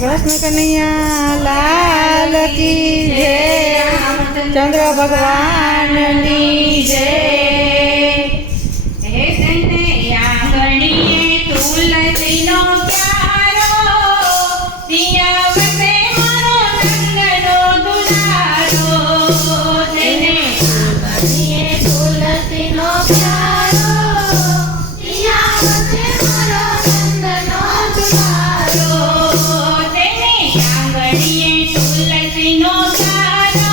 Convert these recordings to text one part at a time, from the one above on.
कृष्ण कन्हैया लाल की जय। चंद्र भगवान की जय। हे कन्हैया गणिये तुलसी नो प्यारो दिया वसे मारो रंगनो दुलारो। तेने गणिये तुलसी नो प्यारो दिया वसे मारो रंगनो दुलारो। तेने आंगणिये तुलसी नो प्यारो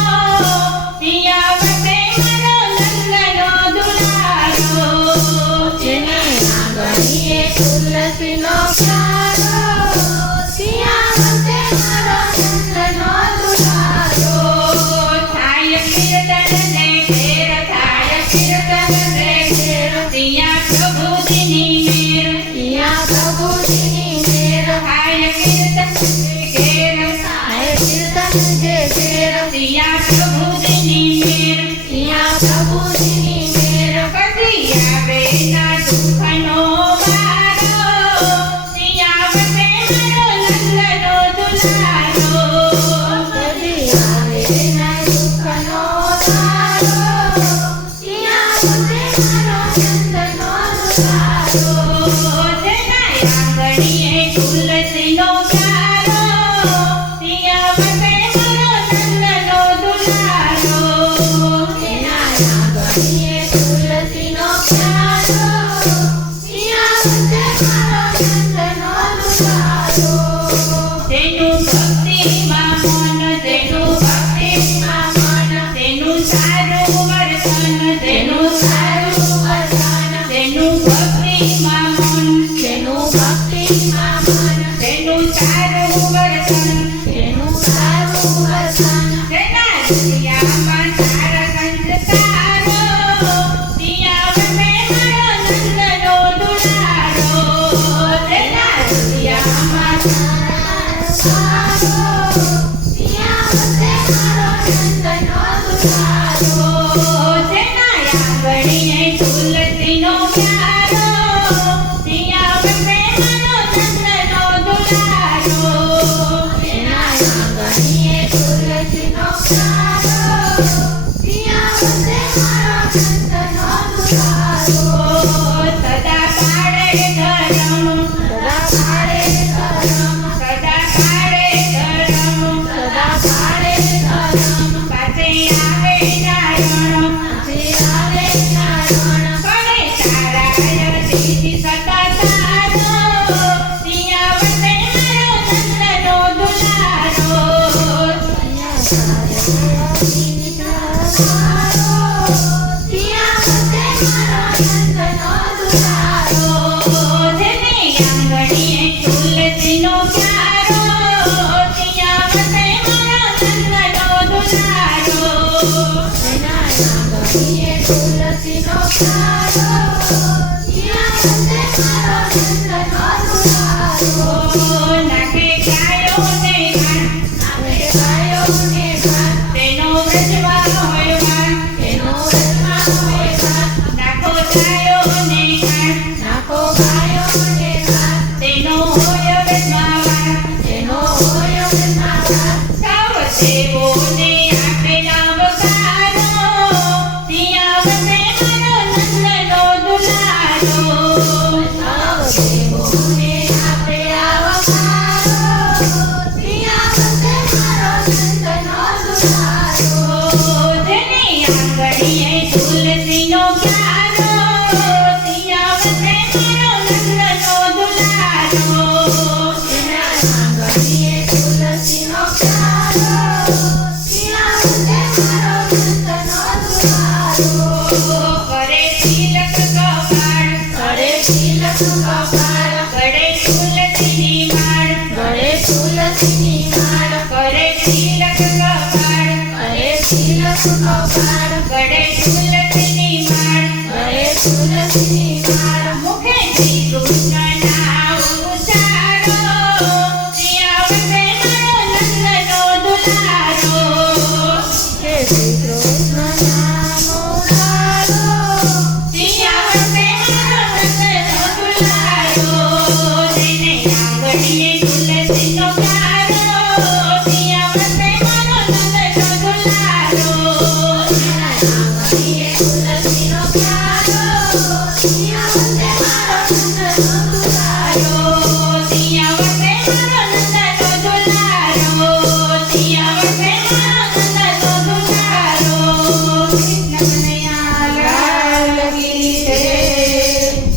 दिया वसे मारो रंगनो दुलारो। तेने आंगणिये तुलसी नो प्यारो दिया वसे मारो रंगनो दुलारो। थाय कीर्तन ने घेर थाय कीर्तन ने घेर दिया प्रभुजीनी मेर दिया प्रभुजीनी मेर। थाय कीर्तन ने घेर थाय कीर्तन ने घेर दिया प्रभुजीनी मेर दिया प्रभुजीनी मेर। कदी आवे ना दुखनो वारो दिया वसे मारो नंदनो दुलारो। कदी आवे ना दुखनो वारो दिया वसे मारो नंदनो दुलारो। तेना आंगणिये तुलसी नो प्यारो दिया वसे मारो नंदनो दुलारो। तेना आंगणिये तुलसी नो प्यारो दिया वसे मारो नंदनो दुलारो। तेनु भक्ति માં મન તેનું ભક્તિ માં મન તેનું સારું વર્તન તેનું સારું વર્તન તેનું ભક્તિ માં મન તેનું ભક્તિ માં મન તેનું સારું વર્તન તેનું સારું વર્તન। તેના હૃદયમાં તારા સંસ્કારો દિયા વસે મારો નંદનો દુલારો। તેના હૃદયમાં તારા સંસ્કારો દિયા વસે મારો નંદનો દુલારો। તેના આંગણીએ તુલસીનો પ્યારો દિયા વસે મારો નંદનો દુલારો। તેના આંગણીએ તુલસીનો પ્યારો દિયા વસે મારો નંદનો દુલારો। સદા પાડે ધર્મ સદા પાડે ધર્મ સદા પાડે ધર્મ સદા પાડે ધર્મ। પાસે આવે નારાયણ પાસે આવે નારાયણ કરે તારા યતિથી સતા તારો દિયા વસે મારો નંદનો દુલારો। દિયા વસે મારો નંદનો દુલારો। જેને આંગણીએ તુલસીનો પ્યારો દિયા વસે મારો નંદનો દુલારો। તેના આંગણીએ તુલસીનો પ્યારો દિયા વસે મારો નંદનો દુલારો। નાખે ગાયોને ઘાણ નાખે ગાયોને ઘાણ તેનો વ્રજમાં હોય વાણ તેનો વ્રજમાં હોય વાણ। નાખો ગાયોને ઘાણ નાખો ગાયોને ઘાણ તેનો હોય વ્રજમાં વાણ તેનો હોય વ્રજમાં વાણ। સૌ દેવોને આપે નમસ્કારો દિયા વસે મારો નંદનો દુલારો। સૌ દેવોને આપે આવકારો દિયા વસે મારો નંદનો દુલારો। જેને આંગણીએ તુલસીનો પ્યારો દિયા વસે મારો નંદનો દુલારો। તેના આંગણીએ તુલસીનો પ્યારો દિયા વસે મારો નંદનો દુલારો। કરે તિલક કપાળ કરે તિલક કપાળ ગળે તુલસીની માળ ગળે તુલસીની માળ કરે તિલક કપાળ કરે તિલક કપાળ ગળે તુલસીની માળ ગળે તુલસીની માળ। મુખે શ્રી કૃષ્ણના ઉચ્ચારો દિયા વસે મારો નંદનો દુલારો। હે શ્રી કૃષ્ણના ઉચ્ચારો દિયા વસે મારો નંદનો દુલારો। તેને આંગણીએ તુલસીનો પ્યારો સિયાવર્તે